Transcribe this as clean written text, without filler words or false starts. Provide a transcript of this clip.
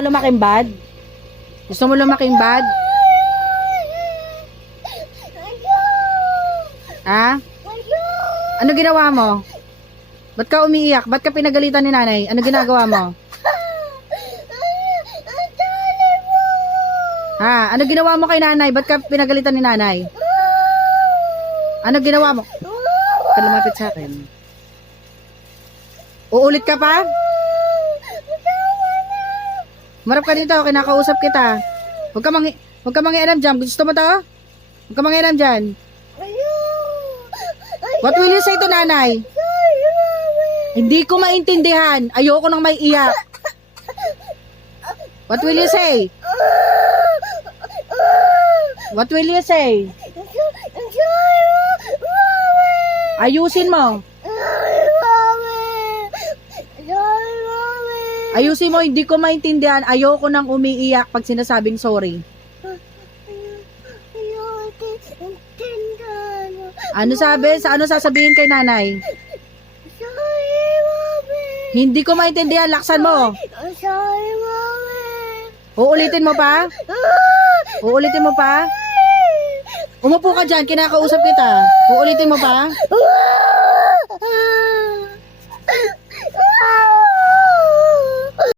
mo lumaking bad? Gusto mo lumaking bad? Ha? Ano ginawa mo? Ba't ka umiiyak? Ba't ka pinagalitan ni nanay? Ano ginagawa mo? Ha? Ano ginawa mo kay nanay? Ba't ka pinagalitan ni nanay? Ano ginawa mo? Ka lumapit sa akin. Uulit ka pa? Marap ka dito, kinakausap kita. Huwag ka mangialam dyan. Gusto mo to? Huwag ka mangialam dyan. What will you say to nanay? Hindi ko maintindihan. Ayoko nang may iyak. What will you say? What will you say? Ayusin mo. Ayusin mo, hindi ko maintindihan. Ayoko nang umiiyak pag sinasabing sorry. Ano sabi? Ano sasabihin kay nanay? Hindi ko maintindihan. Laksan mo. Uulitin mo pa? Uulitin mo pa? Umupo ka dyan. Kinakausap kita. Uulitin mo pa?